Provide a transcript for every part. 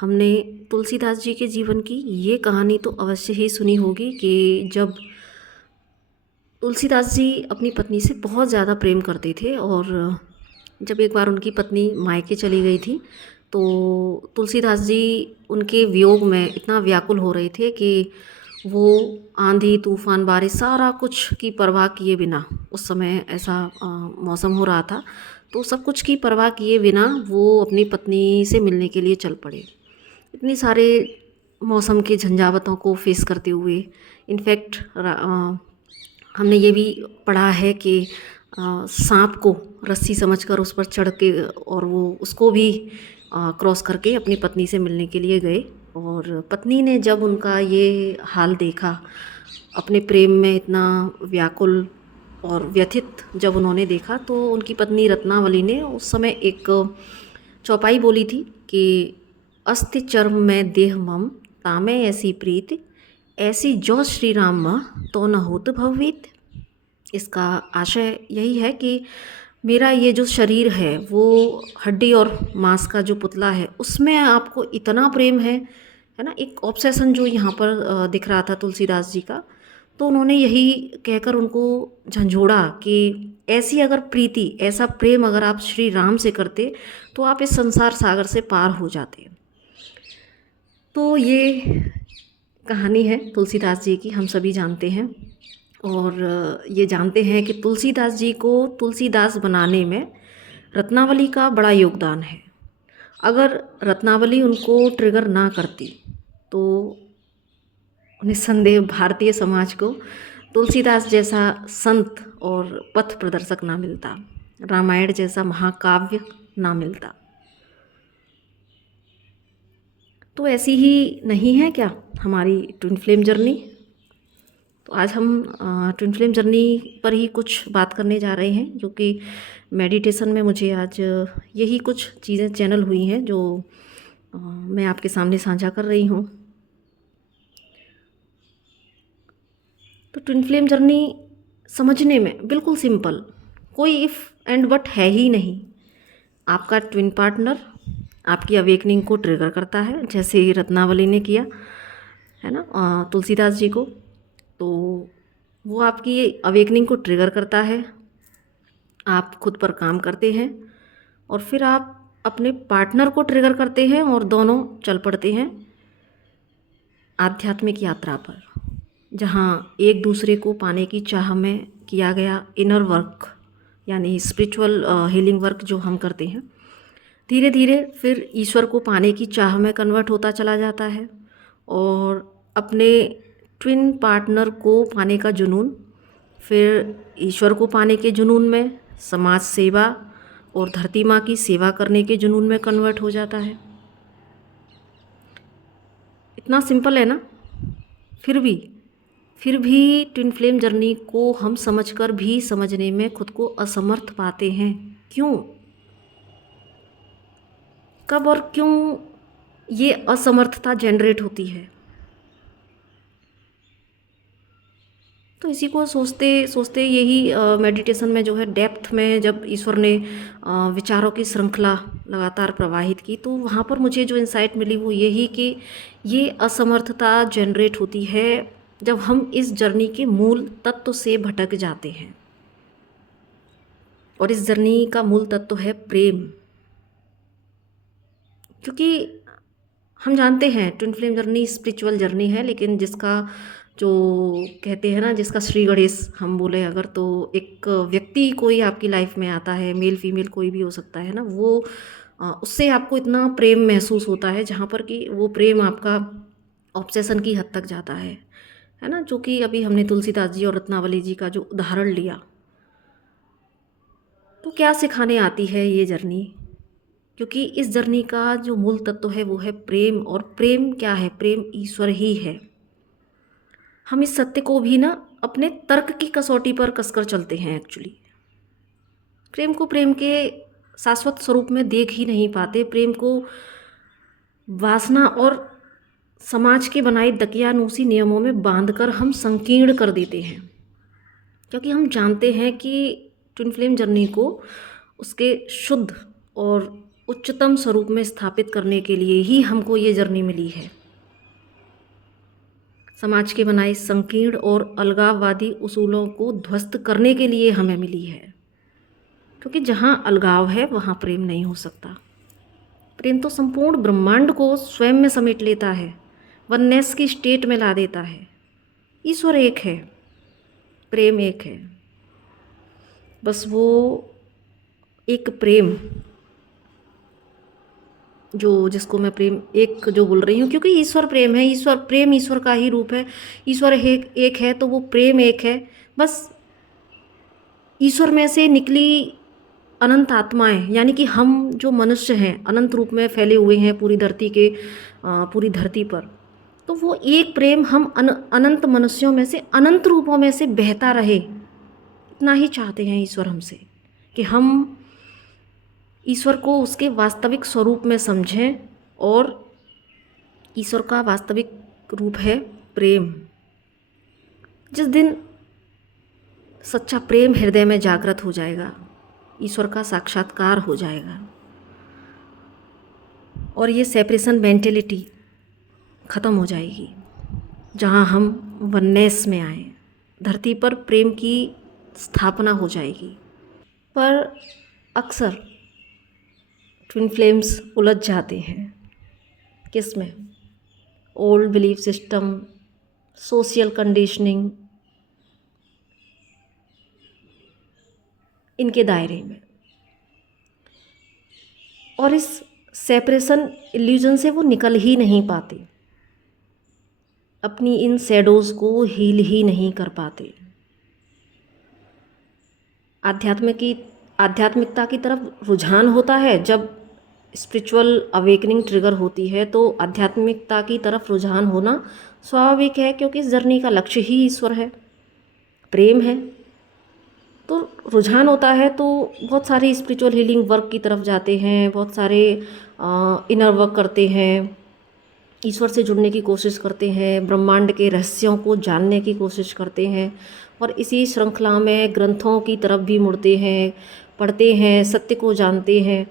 हमने तुलसीदास जी के जीवन की ये कहानी तो अवश्य ही सुनी होगी कि जब तुलसीदास जी अपनी पत्नी से बहुत ज़्यादा प्रेम करते थे और जब एक बार उनकी पत्नी मायके चली गई थी तो तुलसीदास जी उनके वियोग में इतना व्याकुल हो रहे थे कि वो आंधी तूफान बारिश सारा कुछ की परवाह किए बिना, उस समय ऐसा मौसम हो रहा था, तो सब कुछ की परवाह किए बिना वो अपनी पत्नी से मिलने के लिए चल पड़े। इतनी सारे मौसम के झंझावतों को फेस करते हुए। इनफैक्ट हमने ये भी पढ़ा है कि सांप को रस्सी समझकर उस पर चढ़ के और वो उसको भी क्रॉस करके अपनी पत्नी से मिलने के लिए गए। और पत्नी ने जब उनका ये हाल देखा, अपने प्रेम में इतना व्याकुल और व्यथित जब उन्होंने देखा, तो उनकी पत्नी रत्नावली ने उस समय एक चौपाई बोली थी कि अस्ति चर्म में देह मम तामे ऐसी प्रीत, ऐसी जो श्री राम तो न होत भवित। इसका आशय यही है कि मेरा ये जो शरीर है वो हड्डी और मांस का जो पुतला है उसमें आपको इतना प्रेम है ना, एक ऑब्सेशन जो यहाँ पर दिख रहा था तुलसीदास जी का। तो उन्होंने यही कहकर उनको झंझोड़ा कि ऐसी अगर प्रीति, ऐसा प्रेम अगर आप श्री राम से करते तो आप इस संसार सागर से पार हो जाते। तो ये कहानी है तुलसीदास जी की, हम सभी जानते हैं। और ये जानते हैं कि तुलसीदास जी को तुलसीदास बनाने में रत्नावली का बड़ा योगदान है। अगर रत्नावली उनको ट्रिगर ना करती तो निस्संदेह भारतीय समाज को तुलसीदास जैसा संत और पथ प्रदर्शक ना मिलता, रामायण जैसा महाकाव्य ना मिलता। तो ऐसी ही नहीं है क्या हमारी ट्विन फ्लेम जर्नी? तो आज हम ट्विन फ्लेम जर्नी पर ही कुछ बात करने जा रहे हैं, जो कि मेडिटेशन में मुझे आज यही कुछ चीज़ें चैनल हुई हैं जो मैं आपके सामने साझा कर रही हूँ। तो ट्विन फ्लेम जर्नी समझने में बिल्कुल सिंपल, कोई इफ़ एंड बट है ही नहीं। आपका ट्विन पार्टनर आपकी अवेकनिंग को ट्रिगर करता है, जैसे ही रत्नावली ने किया है ना तुलसीदास जी को। तो वो आपकी अवेकनिंग को ट्रिगर करता है, आप खुद पर काम करते हैं और फिर आप अपने पार्टनर को ट्रिगर करते हैं और दोनों चल पड़ते हैं आध्यात्मिक यात्रा पर, जहाँ एक दूसरे को पाने की चाह में किया गया इनर वर्क यानी स्पिरिचुअल हीलिंग वर्क जो हम करते हैं, धीरे धीरे फिर ईश्वर को पाने की चाह में कन्वर्ट होता चला जाता है। और अपने ट्विन पार्टनर को पाने का जुनून फिर ईश्वर को पाने के जुनून में, समाज सेवा और धरती माँ की सेवा करने के जुनून में कन्वर्ट हो जाता है। इतना सिंपल है ना? फिर भी ट्विन फ्लेम जर्नी को हम समझकर भी समझने में खुद को असमर्थ पाते हैं। क्यों, कब और क्यों ये असमर्थता जनरेट होती है? तो इसी को सोचते सोचते यही मेडिटेशन में जो है डेप्थ में जब ईश्वर ने विचारों की श्रृंखला लगातार प्रवाहित की, तो वहाँ पर मुझे जो इंसाइट मिली वो यही कि ये असमर्थता जनरेट होती है जब हम इस जर्नी के मूल तत्व से भटक जाते हैं। और इस जर्नी का मूल तत्व है प्रेम। क्योंकि हम जानते हैं twin flame journey spiritual journey है, लेकिन जिसका जो कहते हैं ना, जिसका श्री गणेश हम बोले अगर, तो एक व्यक्ति कोई आपकी लाइफ में आता है, मेल फीमेल कोई भी हो सकता है ना, वो उससे आपको इतना प्रेम महसूस होता है जहाँ पर कि वो प्रेम आपका ऑब्सेशन की हद तक जाता है ना। जो कि अभी हमने तुलसीदास जी और रत्नावली जी का जो उदाहरण लिया, तो क्या सिखाने आती है ये जर्नी? क्योंकि इस जर्नी का जो मूल तत्व है वो है प्रेम। और प्रेम क्या है? प्रेम ईश्वर ही है। हम इस सत्य को भी ना अपने तर्क की कसौटी पर कसकर चलते हैं। एक्चुअली प्रेम को प्रेम के शाश्वत स्वरूप में देख ही नहीं पाते। प्रेम को वासना और समाज के बनाए दकियानूसी नियमों में बांधकर हम संकीर्ण कर देते हैं, क्योंकि हम जानते हैं कि ट्विन फ्लेम जर्नी को उसके शुद्ध और उच्चतम स्वरूप में स्थापित करने के लिए ही हमको ये जर्नी मिली है। समाज के बनाए संकीर्ण और अलगाववादी उसूलों को ध्वस्त करने के लिए हमें मिली है, क्योंकि जहाँ अलगाव है वहाँ प्रेम नहीं हो सकता। प्रेम तो संपूर्ण ब्रह्मांड को स्वयं में समेट लेता है, वननेस की स्टेट में ला देता है। ईश्वर एक है, प्रेम एक है, बस वो एक प्रेम जिसको मैं प्रेम एक जो बोल रही हूँ, क्योंकि ईश्वर प्रेम है, ईश्वर प्रेम ईश्वर का ही रूप है। ईश्वर एक है तो वो प्रेम एक है। बस ईश्वर में से निकली अनंत आत्माएं, यानी कि हम जो मनुष्य हैं अनंत रूप में फैले हुए हैं पूरी धरती पर, तो वो एक प्रेम हम अनंत मनुष्यों में से, अनंत रूपों में से बहता रहे, इतना ही चाहते हैं ईश्वर हमसे, कि हम ईश्वर को उसके वास्तविक स्वरूप में समझें। और ईश्वर का वास्तविक रूप है प्रेम। जिस दिन सच्चा प्रेम हृदय में जागृत हो जाएगा, ईश्वर का साक्षात्कार हो जाएगा और ये सेपरेशन मेंटेलिटी ख़त्म हो जाएगी। जहाँ हम वननेस में आए, धरती पर प्रेम की स्थापना हो जाएगी। पर अक्सर ट्विन फ्लेम्स उलझ जाते हैं किस में? Old belief system, social conditioning, इनके दायरे में, और इस सेपरेशन इल्यूजन से वो निकल ही नहीं पाते, अपनी इन शैडोज़ को हील ही नहीं कर पाते। आध्यात्मिकता की तरफ रुझान होता है जब स्पिरिचुअल अवेकनिंग ट्रिगर होती है, तो आध्यात्मिकता की तरफ रुझान होना स्वाभाविक है, क्योंकि इस जर्नी का लक्ष्य ही ईश्वर है, प्रेम है। तो रुझान होता है तो बहुत सारे स्पिरिचुअल हीलिंग वर्क की तरफ जाते हैं, बहुत सारे इनर वर्क करते हैं, ईश्वर से जुड़ने की कोशिश करते हैं, ब्रह्मांड के रहस्यों को जानने की कोशिश करते हैं, और इसी श्रृंखला में ग्रंथों की तरफ भी मुड़ते हैं, पढ़ते हैं, सत्य को जानते हैं,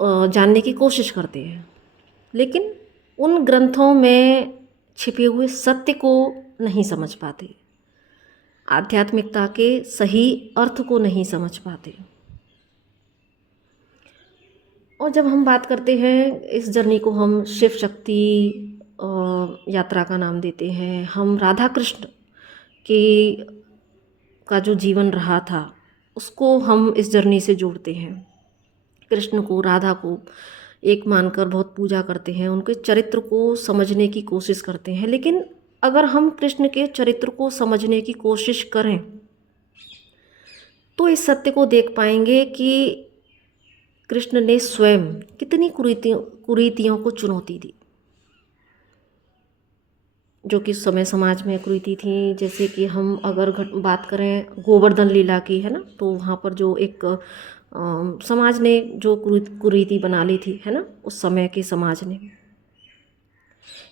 जानने की कोशिश करते हैं। लेकिन उन ग्रंथों में छिपे हुए सत्य को नहीं समझ पाते, आध्यात्मिकता के सही अर्थ को नहीं समझ पाते। और जब हम बात करते हैं, इस जर्नी को हम शिव शक्ति यात्रा का नाम देते हैं। हम राधा कृष्ण का जो जीवन रहा था उसको हम इस जर्नी से जोड़ते हैं। कृष्ण को, राधा को एक मानकर बहुत पूजा करते हैं, उनके चरित्र को समझने की कोशिश करते हैं। लेकिन अगर हम कृष्ण के चरित्र को समझने की कोशिश करें तो इस सत्य को देख पाएंगे कि कृष्ण ने स्वयं कितनी कुरीतियों को चुनौती दी, जो कि समय समाज में कुरीति थी। जैसे कि हम अगर बात करें गोवर्धन लीला की, है ना, तो वहाँ पर जो एक समाज ने जो कुरीति बना ली थी, है ना, उस समय के समाज ने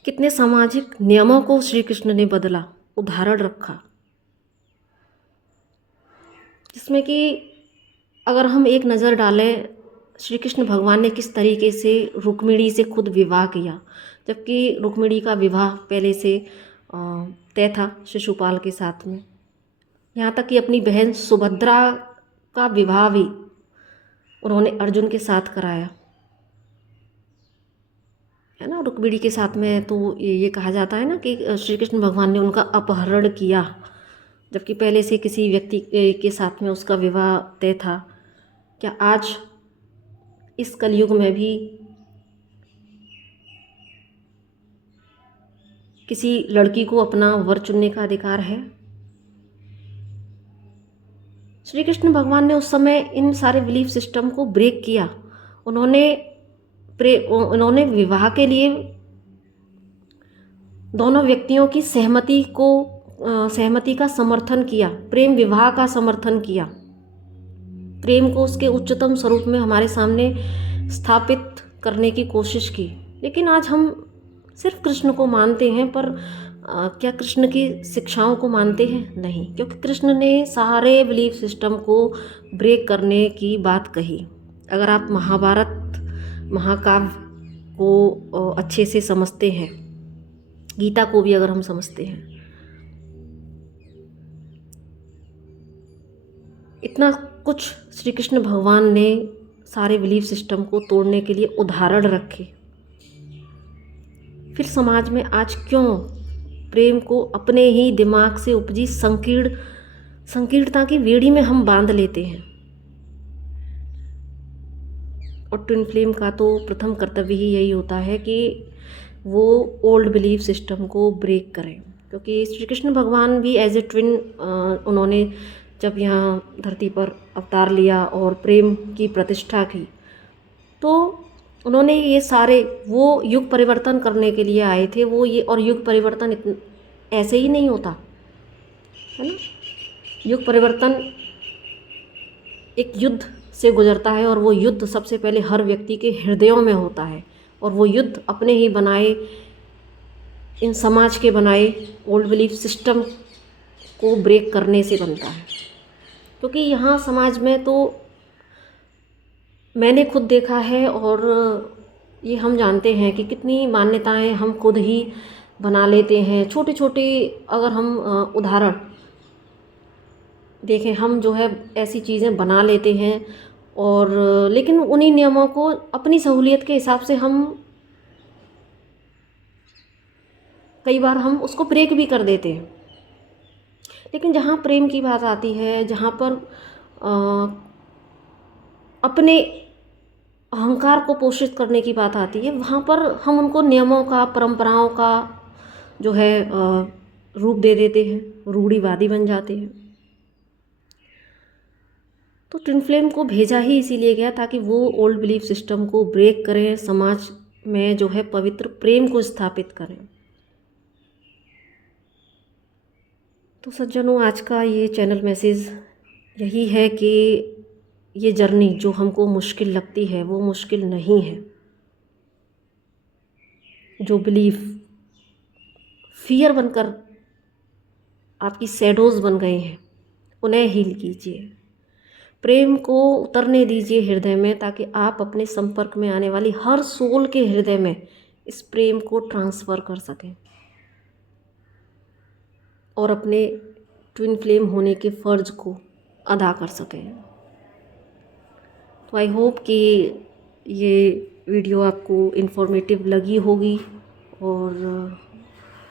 कितने सामाजिक नियमों को श्री कृष्ण ने बदला, उदाहरण रखा, जिसमें कि अगर हम एक नज़र डालें, श्री कृष्ण भगवान ने किस तरीके से रुक्मिणी से खुद विवाह किया, जबकि रुक्मिणी का विवाह पहले से तय था शिशुपाल के साथ में। यहाँ तक कि अपनी बहन सुभद्रा का विवाह भी उन्होंने अर्जुन के साथ कराया, है ना, रुक्मिणी के साथ में। तो ये कहा जाता है ना कि श्री कृष्ण भगवान ने उनका अपहरण किया, जबकि पहले से किसी व्यक्ति के साथ में उसका विवाह तय था। क्या आज इस कलयुग में भी किसी लड़की को अपना वर चुनने का अधिकार है? श्री कृष्ण भगवान ने उस समय इन सारे बिलीफ सिस्टम को ब्रेक किया। उन्होंने विवाह के लिए दोनों व्यक्तियों की सहमति का समर्थन किया, प्रेम विवाह का समर्थन किया, प्रेम को उसके उच्चतम स्वरूप में हमारे सामने स्थापित करने की कोशिश की। लेकिन आज हम सिर्फ कृष्ण को मानते हैं, पर क्या कृष्ण की शिक्षाओं को मानते हैं? नहीं, क्योंकि कृष्ण ने सारे बिलीफ सिस्टम को ब्रेक करने की बात कही। अगर आप महाभारत महाकाव्य को अच्छे से समझते हैं, गीता को भी अगर हम समझते हैं, इतना कुछ श्री कृष्ण भगवान ने सारे बिलीफ सिस्टम को तोड़ने के लिए उदाहरण रखे, फिर समाज में आज क्यों प्रेम को अपने ही दिमाग से उपजी संकीर्णता की बेड़ी में हम बांध लेते हैं। और ट्विन फ्लेम का तो प्रथम कर्तव्य ही यही होता है कि वो ओल्ड बिलीफ सिस्टम को ब्रेक करें, क्योंकि श्री कृष्ण भगवान भी एज ए ट्विन उन्होंने जब यहाँ धरती पर अवतार लिया और प्रेम की प्रतिष्ठा की, तो उन्होंने ये सारे वो युग परिवर्तन करने के लिए आए थे। वो ये और युग परिवर्तन ऐसे ही नहीं होता है ना। युग परिवर्तन एक युद्ध से गुजरता है, और वो युद्ध सबसे पहले हर व्यक्ति के हृदयों में होता है, और वो युद्ध अपने ही बनाए, इन समाज के बनाए ओल्ड बिलीफ सिस्टम को ब्रेक करने से बनता है। क्योंकि यहाँ समाज में तो मैंने खुद देखा है, और ये हम जानते हैं कि कितनी मान्यताएं हम खुद ही बना लेते हैं। छोटे छोटे अगर हम उदाहरण देखें, हम जो है ऐसी चीज़ें बना लेते हैं, और लेकिन उन्हीं नियमों को अपनी सहूलियत के हिसाब से हम कई बार हम उसको ब्रेक भी कर देते हैं। लेकिन जहाँ प्रेम की बात आती है, जहाँ पर अपने अहंकार को पोषित करने की बात आती है, वहाँ पर हम उनको नियमों का, परंपराओं का जो है रूप दे देते हैं, रूढ़िवादी बन जाते हैं। तो ट्विन फ्लेम को भेजा ही इसीलिए गया ताकि वो ओल्ड बिलीफ सिस्टम को ब्रेक करें, समाज में जो है पवित्र प्रेम को स्थापित करें। तो सज्जनों, आज का ये चैनल मैसेज यही है कि ये जर्नी जो हमको मुश्किल लगती है वो मुश्किल नहीं है। जो बिलीफ फियर बनकर आपकी शैडोज़ बन गए हैं, उन्हें हील कीजिए, प्रेम को उतरने दीजिए हृदय में, ताकि आप अपने संपर्क में आने वाली हर सोल के हृदय में इस प्रेम को ट्रांसफ़र कर सकें और अपने ट्विन फ्लेम होने के फ़र्ज को अदा कर सकें। तो आई होप कि ये वीडियो आपको इन्फॉर्मेटिव लगी होगी, और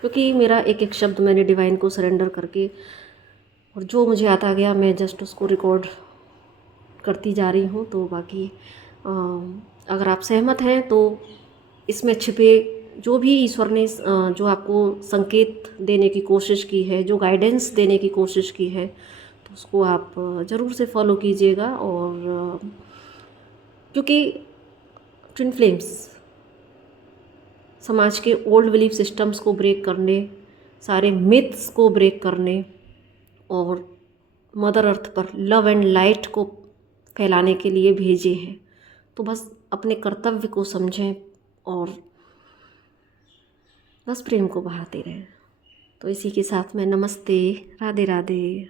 क्योंकि मेरा एक एक शब्द मैंने डिवाइन को सरेंडर करके, और जो मुझे आता गया मैं जस्ट उसको रिकॉर्ड करती जा रही हूँ। तो बाकी अगर आप सहमत हैं तो इसमें छिपे जो भी ईश्वर ने जो आपको संकेत देने की कोशिश की है, जो गाइडेंस देने की कोशिश की है, तो उसको आप ज़रूर से फॉलो कीजिएगा। और क्योंकि ट्विन फ्लेम्स समाज के ओल्ड बिलीफ सिस्टम्स को ब्रेक करने, सारे मिथ्स को ब्रेक करने, और मदर अर्थ पर लव एंड लाइट को फैलाने के लिए भेजे हैं। तो बस अपने कर्तव्य को समझें और बस प्रेम को बढ़ाते रहें। तो इसी के साथ में नमस्ते, राधे राधे।